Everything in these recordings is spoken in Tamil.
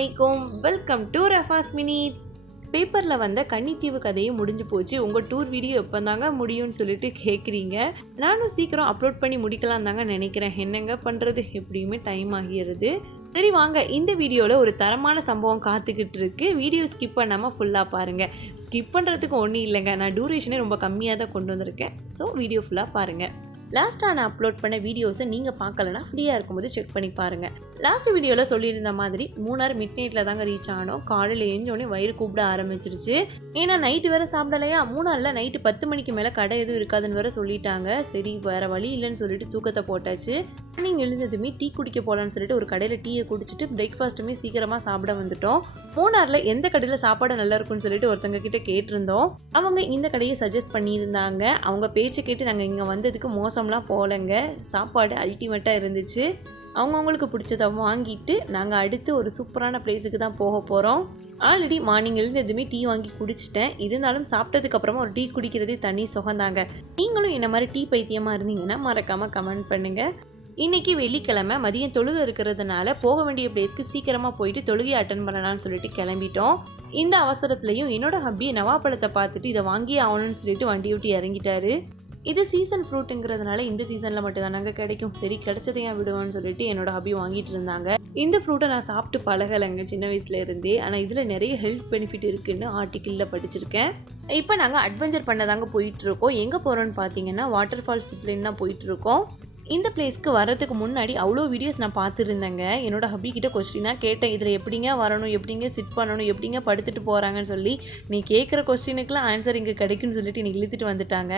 அலைக்கும், வெல்கம் டு ரஃபாஸ் மினிட்ஸ். பேப்பரில் வந்த கன்னித்தீவு கதையும் முடிஞ்சு போச்சு. உங்கள் டூர் வீடியோ எப்போ தாங்க முடியும்னு சொல்லிட்டு கேட்குறீங்க. நானும் சீக்கிரம் அப்லோட் பண்ணி முடிக்கலாம் தாங்க நினைக்கிறேன். என்னங்க பண்ணுறது, எப்படியுமே டைம் ஆகிடுது. சரி வாங்க, இந்த வீடியோவில் ஒரு தரமான சம்பவம் காத்துக்கிட்டு இருக்கு. வீடியோ ஸ்கிப் பண்ணாமல் ஃபுல்லாக பாருங்கள். ஸ்கிப் பண்ணுறதுக்கு ஒன்றும் இல்லைங்க, நான் டூரேஷனே ரொம்ப கம்மியாக தான் கொண்டு வந்திருக்கேன். ஸோ வீடியோ ஃபுல்லாக பாருங்கள். லாஸ்ட்டாக நான் அப்லோட் பண்ண வீடியோஸை நீங்கள் பார்க்கலன்னா ஃப்ரீயாக இருக்கும்போது செக் பண்ணி பாருங்கள். லாஸ்ட் வீடியோவில் சொல்லியிருந்த மாதிரி மூணார் மிட் நைட்டில் தாங்க ரீச் ஆனோம். காலையில் எழுந்தோடனே வயிறு கூப்பிட ஆரம்பிச்சிருச்சு. ஏன்னா நைட்டு வேறு சாப்பிடலையா. மூணாரில் நைட்டு 10 மணிக்கு மேலே கடை எதுவும் இருக்காதுன்னு வேறு சொல்லிட்டாங்க. சரி வேறு வழி இல்லைன்னு சொல்லிட்டு தூக்கத்தை போட்டாச்சு. மார்னிங் எழுந்ததுமே டீ குடிக்க போகலான்னு சொல்லிட்டு ஒரு கடையில் டீயை குடிச்சிட்டு பிரேக்ஃபாஸ்ட்டுமே சீக்கிரமாக சாப்பிட வந்துட்டோம். மூணாரில் எந்த கடையில் சாப்பாடு நல்லா இருக்குன்னு சொல்லிட்டு ஒருத்தங்க கிட்ட கேட்டிருந்தோம். அவங்க இந்த கடையை சஜஸ்ட் பண்ணியிருந்தாங்க. அவங்க பேச்சை கேட்டு நாங்கள் இங்கே வந்ததுக்கு மோசம்லாம் போகலைங்க. சாப்பாடு அல்டிமேட்டாக இருந்துச்சு. அவங்கவுங்களுக்கு பிடிச்சதை வாங்கிட்டு நாங்கள் அடுத்து ஒரு சூப்பரான பிளேஸுக்கு தான் போக போகிறோம். ஆல்ரெடி மார்னிங் எழுந்ததுமே டீ வாங்கி குடிச்சிட்டேன். இருந்தாலும் சாப்பிட்டதுக்கப்புறமா ஒரு டீ குடிக்கிறதே தனி சுகந்தாங்க. நீங்களும் என்ன மாதிரி டீ பைத்தியமாக இருந்தீங்கன்னா மறக்காமல் கமெண்ட் பண்ணுங்கள். இன்றைக்கி வெள்ளிக்கிழமை மதியம் தொழுகை இருக்கிறதுனால போக வேண்டிய பிளேஸ்க்கு சீக்கிரமாக போயிட்டு தொழுகை அட்டன் பண்ணலான்னு சொல்லிட்டு கிளம்பிட்டோம். இந்த அவசரத்துலையும் என்னோட ஹப்பி நவாப்பழத்தை பார்த்துட்டு இதை வாங்கியே ஆகணும்னு சொல்லிட்டு வண்டி விட்டு இறங்கிட்டாரு. இது சீசன் ஃப்ரூட்டுங்கிறதுனால இந்த சீசனில் மட்டும் தானாங்க கிடைக்கும். சரி கிடைச்சதையும் விடுவோன்னு சொல்லிட்டு என்னோட ஹப்பி வாங்கிட்டு இருந்தாங்க. இந்த ஃப்ரூட்டை நான் சாப்பிட்டு பழகலைங்க சின்ன வயசுல இருந்தே. ஆனால் இதில் நிறைய ஹெல்த் பெனிஃபிட் இருக்குன்னு ஆர்டிக்கிளில் படிச்சிருக்கேன். இப்போ நாங்கள் அட்வென்ச்சர் பண்ண தாங்க போயிட்டுருக்கோம். எங்கே போகிறோன்னு பார்த்தீங்கன்னா வாட்டர் ஃபால்ஸ் சிப்லைன் தான் போயிட்டுருக்கோம். இந்த பிளேஸ்க்கு வர்றதுக்கு முன்னாடி அவ்வளோ வீடியோஸ் நான் பார்த்துருந்தேங்க. என்னோட ஹப்பி கிட்ட கொஸ்டினாக கேட்டேன், இதில் எப்படிங்க வரணும், எப்படிங்க சிட் பண்ணணும், எப்படிங்க படுத்துட்டு போகிறாங்கன்னு சொல்லி. நீ கேட்குற கொஸ்டினுக்குலாம் ஆன்சர் இங்கே கிடைக்குன்னு சொல்லிட்டு நீ இழுத்துட்டு வந்துட்டாங்க.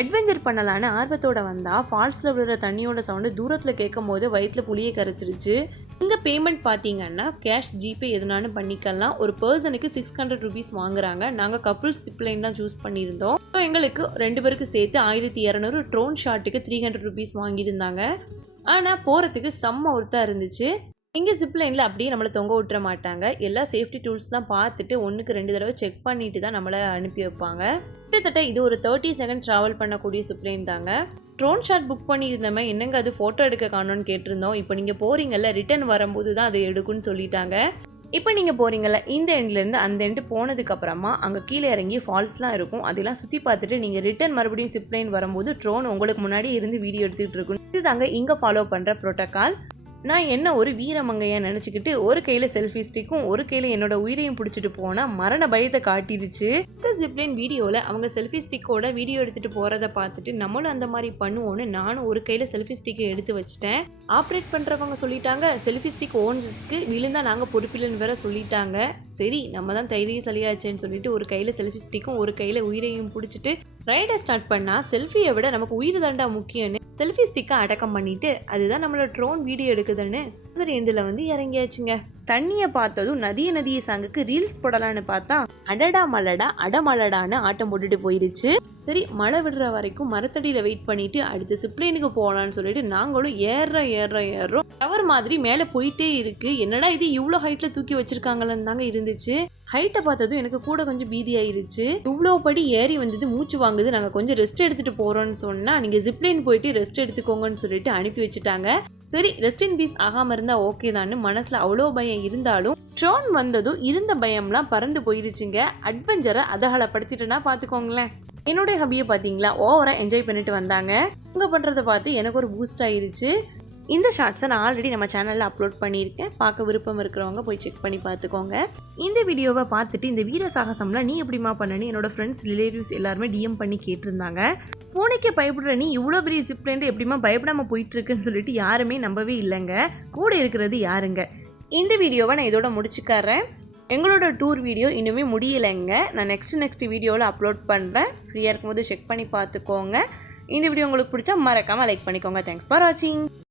அட்வென்ச்சர் பண்ணலான்னு ஆர்வத்தோடு வந்தால் ஃபால்ஸில் விழுற தண்ணியோட சவுண்டு தூரத்தில் கேட்கும் போது வயிற்றில் புளியை கரைச்சிருச்சு. இங்கே பேமெண்ட் பார்த்தீங்கன்னா கேஷ் ஜிபே எதுனாலும் பண்ணிக்கலாம். ஒரு பர்சனுக்கு 600 ருபீஸ் வாங்குறாங்க. நாங்கள் கப்புள்ஸ் ஜிப்லைன் தான் சூஸ் பண்ணியிருந்தோம். ஸோ எங்களுக்கு 2 பேருக்கு சேர்த்து 1200. ட்ரோன் ஷாட்டுக்கு 300 ருபீஸ் வாங்கியிருந்தாங்க. ஆனால் போகிறதுக்கு செம்ம ஒர்த்தாக இருந்துச்சு. இங்கே ஜிப்லைனில் அப்படியே நம்மளை தொங்க விட்டுற மாட்டாங்க. எல்லா சேஃப்டி டூல்ஸ்லாம் பார்த்துட்டு 1க்கு 2 தடவை செக் பண்ணிட்டு தான் நம்மளை அனுப்பி வைப்பாங்க. கிட்டத்தட்ட இது ஒரு 30 செகண்ட் ட்ராவல் பண்ணக்கூடிய ஜிப்லைன் தாங்க. ட்ரோன் ஷாட் புக் பண்ணியிருந்தோமே, என்னங்க அது ஃபோட்டோ எடுக்க காணோன்னு கேட்டிருந்தோம். இப்போ நீங்கள் போகிறீங்கல்ல, ரிட்டன் வரும்போது தான் அதை எடுக்குன்னு சொல்லிட்டாங்க. இப்போ நீங்கள் போகிறீங்கல்ல, இந்த எண்ட்லேருந்து அந்த எண்டு போனதுக்கப்புறமா அங்கே கீழே இறங்கி ஃபால்ஸ்லாம் இருக்கும். அதெல்லாம் சுற்றி பார்த்துட்டு நீங்கள் ரிட்டன் மறுபடியும் ஜிப்லைன் வரும்போது ட்ரோன் உங்களுக்கு முன்னாடி இருந்து வீடியோ எடுத்துகிட்டு இருக்கும். இது தாங்க இங்கே ஃபாலோ பண்ணுற ப்ரோட்டோக்கால். நான் என்ன ஒரு வீரமங்கையாக நினச்சிக்கிட்டு ஒரு கையில் செல்ஃபி ஸ்டிக்கும் ஒரு கையில் என்னோட உயிரையும் பிடிச்சிட்டு போனால் மரண பயத்தை காட்டிடுச்சு. இந்த ஜிப்லைன் வீடியோவில் அவங்க செல்ஃபி ஸ்டிக்கோட வீடியோ எடுத்துகிட்டு போகிறத பார்த்துட்டு நம்மளும் அந்த மாதிரி பண்ணுவோன்னு நானும் ஒரு கையில் செல்ஃபி ஸ்டிக்கை எடுத்து வச்சுட்டேன். ஆப்ரேட் பண்ணுறவங்க சொல்லிட்டாங்க, செல்ஃபி ஸ்டிக் ஓன்ஸ்க்கு விழுந்தா நாங்கள் பொறுப்பில்லைன்னு வேற சொல்லிட்டாங்க. சரி நம்ம தான் தைரியம் சலியாச்சேன்னு சொல்லிட்டு ஒரு கையில் செல்ஃபி ஸ்டிக்கும் ஒரு கையில் உயிரையும் பிடிச்சிட்டு ரைடை ஸ்டார்ட் பண்ணால் செல்ஃபியை விட நமக்கு உயிர் தாண்டா முக்கியம்னு செல்ஃபி ஸ்டிக்கை அடக்கம் பண்ணிட்டு அதுதான் நம்மளோட ட்ரோன் வீடியோ எடுக்குதுன்னு அந்த எண்டில் வந்து இறங்கியாச்சுங்க. தண்ணியை பார்த்ததும் நதியை சாங்குக்கு ரீல்ஸ் போடலான்னு பார்த்தா அடடா மலடா அடமலடான்னு ஆட்டம் போட்டுட்டு போயிடுச்சு. சரி மழை விடுற வரைக்கும் மரத்தடியில் வெயிட் பண்ணிட்டு அடுத்து சிப்லைனுக்கு போகலான்னு சொல்லிட்டு நாங்களும் ஏறுறோம். டவர் மாதிரி மேலே போயிட்டே இருக்கு. என்னடா இது இவ்வளோ ஹைட்டில் தூக்கி வச்சிருக்காங்கன்னு தாங்க இருந்துச்சு. ஹைட்டை பார்த்ததும் எனக்கு கூட கொஞ்சம் பீதி ஆயிருச்சு. இவ்வளோ படி ஏறி வந்தது மூச்சு வாங்குது, நாங்கள் கொஞ்சம் ரெஸ்ட் எடுத்துகிட்டு போகிறோன்னு சொன்னால் நீங்கள் ஜிப்லைன் போயிட்டு ரெஸ்ட் எடுத்துக்கோங்கன்னு சொல்லிட்டு அனுப்பி வச்சுட்டாங்க. சரி ரெஸ்ட் இன் பீஸ் ஆகாமல் இருந்தால் ஓகே தான்னு மனசில் அவ்வளோ பயம் இருந்தாலும் ட்ரோன் வந்ததும் இருந்த பயம்லாம் பறந்து போயிடுச்சுங்க. அட்வென்ச்சரை அதகலப்படுத்திட்டேன்னா பார்த்துக்கோங்களேன். என்னோட ஹபியை பார்த்தீங்களா, ஓவராக என்ஜாய் பண்ணிட்டு வந்தாங்க. இவங்க பண்ணுறதை பார்த்து எனக்கு ஒரு பூஸ்ட் ஆயிடுச்சு. இந்த ஷார்ட்ஸை நான் ஆல்ரெடி நம்ம சேனலில் அப்லோட் பண்ணியிருக்கேன். பார்க்க விருப்பம் இருக்கிறவங்க போய் செக் பண்ணி பார்த்துக்கோங்க. இந்த வீடியோவை பார்த்துட்டு இந்த வீர சாகசம்லாம் நீ எப்படிமா பண்ணனு என்னோட ஃப்ரெண்ட்ஸ் ரிலேட்டிவ்ஸ் எல்லாருமே டிஎம் பண்ணி கேட்டிருந்தாங்க. பூனைக்கே பயப்படுற நீ இவ்வளோ பெரிய ஜிப்லைன்ட்டு எப்படிமா பயப்படாமல் போயிட்டுருக்குன்னு சொல்லிட்டு யாருமே நம்பவே இல்லைங்க. கூட இருக்கிறது யாருங்க. இந்த வீடியோவை நான் இதோட முடிச்சுக்கிறேன். எங்களோட டூர் வீடியோ இன்னுமே முடியலைங்க. நான் நெக்ஸ்ட் வீடியோவில் அப்லோட் பண்ணுறேன். ஃப்ரீயாக இருக்கும்போது செக் பண்ணி பார்த்துக்கோங்க. இந்த வீடியோ உங்களுக்கு பிடிச்சா மறக்காமல் லைக் பண்ணிக்கோங்க. தேங்க்ஸ் ஃபார் வாட்சிங்.